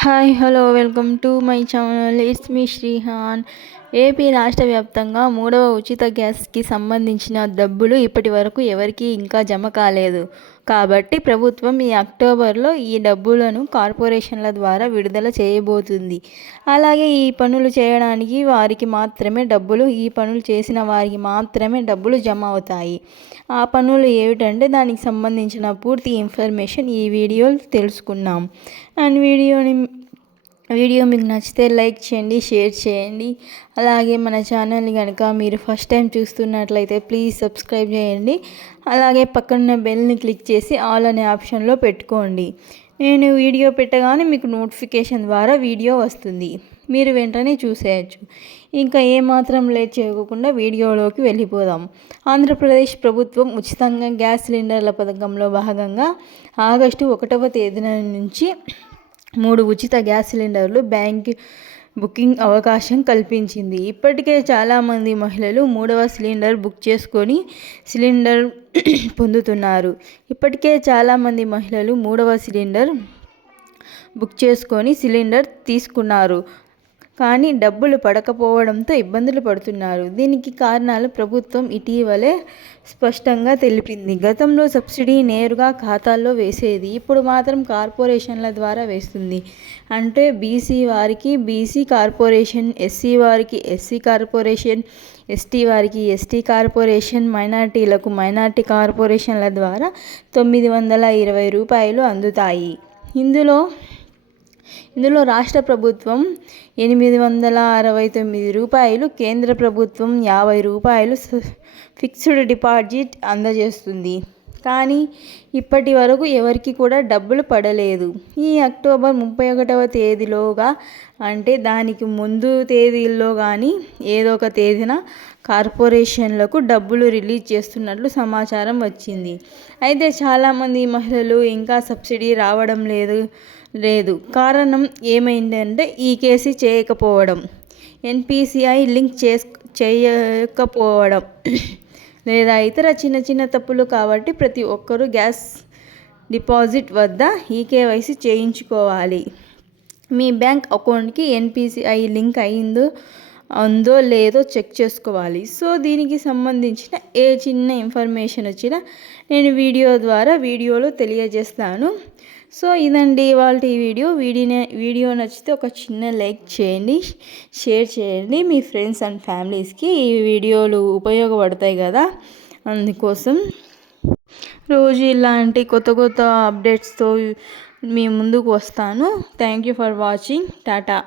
hi hello welcome to my channel. It's me Srihan AP రాష్ట్ర వ్యాప్తంగా మూడవ ఉచిత గ్యాస్కి సంబంధించిన డబ్బులు ఇప్పటి వరకు ఎవరికీ ఇంకా జమ కాలేదు. కాబట్టి ప్రభుత్వం ఈ అక్టోబర్లో ఈ డబ్బులను కార్పొరేషన్ల ద్వారా విడుదల చేయబోతుంది. అలాగే ఈ పనులు చేయడానికి వారికి మాత్రమే డబ్బులు ఈ పనులు చేసిన వారికి మాత్రమే డబ్బులు జమ అవుతాయి. ఆ పనులు ఏమిటంటే దానికి సంబంధించిన పూర్తి ఇన్ఫర్మేషన్ ఈ వీడియోలు తెలుసుకున్నాం. అండ్ వీడియోని వీడియో మీకు నచ్చితే లైక్ చేయండి షేర్ చేయండి. అలాగే మన ఛానల్ని కనుక మీరు ఫస్ట్ టైం చూస్తున్నట్లయితే ప్లీజ్ సబ్స్క్రైబ్ చేయండి. అలాగే పక్కన బెల్ని క్లిక్ చేసి ఆల్ అనే ఆప్షన్లో పెట్టుకోండి. నేను వీడియో పెట్టగానే మీకు నోటిఫికేషన్ ద్వారా వీడియో వస్తుంది. మీరు వెంటనే చూసేయచ్చు. ఇంకా ఏమాత్రం లేట్ చేయకుండా వీడియోలోకి వెళ్ళిపోదాం. ఆంధ్రప్రదేశ్ ప్రభుత్వం ఉచితంగా గ్యాస్ సిలిండర్ల పథకంలో భాగంగా ఆగస్టు ఒకటవ తేదీన నుంచి మూడు ఉచిత గ్యాస్ సిలిండర్లు బ్యాంక్ బుకింగ్ అవకాశం కల్పించింది. ఇప్పటికే చాలామంది మహిళలు మూడవ సిలిండర్ బుక్ చేసుకొని సిలిండర్ పొందుతున్నారు. ఇప్పటికే చాలామంది మహిళలు మూడవ సిలిండర్ బుక్ చేసుకొని సిలిండర్ తీసుకున్నారు. కానీ డబ్బులు పడకపోవడంతో ఇబ్బందులు పడుతున్నారు. దీనికి కారణాలు ప్రభుత్వం ఇటీవలే స్పష్టంగా తెలిపింది. గతంలో సబ్సిడీ నేరుగా ఖాతాల్లో వేసేది ఇప్పుడు మాత్రం కార్పొరేషన్ల ద్వారా వేస్తుంది. అంటే బీసీ వారికి బీసీ కార్పొరేషన్ ఎస్సీ వారికి ఎస్సీ కార్పొరేషన్ ఎస్టీ వారికి ఎస్టీ కార్పొరేషన్ మైనార్టీలకు మైనార్టీ కార్పొరేషన్ల ద్వారా తొమ్మిది వందల ఇరవై రూపాయలు అందుతాయి. ఇందులో ఇందులో రాష్ట్ర ప్రభుత్వం ఎనిమిది వందల అరవై తొమ్మిది రూపాయలు కేంద్ర ప్రభుత్వం యాభై రూపాయలు ఫిక్స్డ్ డిపాజిట్ అందజేస్తుంది. కానీ ఇప్పటి వరకు ఎవరికి కూడా డబ్బులు పడలేదు. ఈ అక్టోబర్ ముప్పై ఒకటవ తేదీలోగా అంటే దానికి ముందు తేదీల్లో కానీ ఏదో ఒక తేదీన కార్పొరేషన్లకు డబ్బులు రిలీజ్ చేస్తున్నట్లు సమాచారం వచ్చింది. అయితే చాలామంది మహిళలు ఇంకా సబ్సిడీ రావడం లేదు. లేదు. కారణం ఏమైందంటే ఈ కేసు చేయకపోవడం ఎన్పిసిఐ లింక్ చేస్ చేయకపోవడం లేదా ఇతర చిన్న చిన్న తప్పులు కాబట్టి ప్రతి ఒక్కరూ గ్యాస్ డిపాజిట్ వద్ద ఈకేవైసీ చేయించుకోవాలి. మీ బ్యాంక్ అకౌంట్కి ఎన్పిసిఐ లింక్ అయిందో ఉందో లేదో చెక్ చేసుకోవాలి. సో దీనికి సంబంధించిన ఏ చిన్న ఇన్ఫర్మేషన్ వచ్చినా నేను వీడియో ద్వారా వీడియోలో తెలియజేస్తాను. సో ఇదండి ఇవాళ ఈ వీడియో. వీడియో వీడియో నచ్చితే ఒక చిన్న లైక్ చేయండి షేర్ చేయండి. మీ ఫ్రెండ్స్ అండ్ ఫ్యామిలీస్కి ఈ వీడియోలు ఉపయోగపడతాయి కదా. అందుకోసం రోజు ఇలాంటి కొత్త కొత్త అప్డేట్స్తో మీ ముందుకు వస్తాను. Thank you for watching. Tata.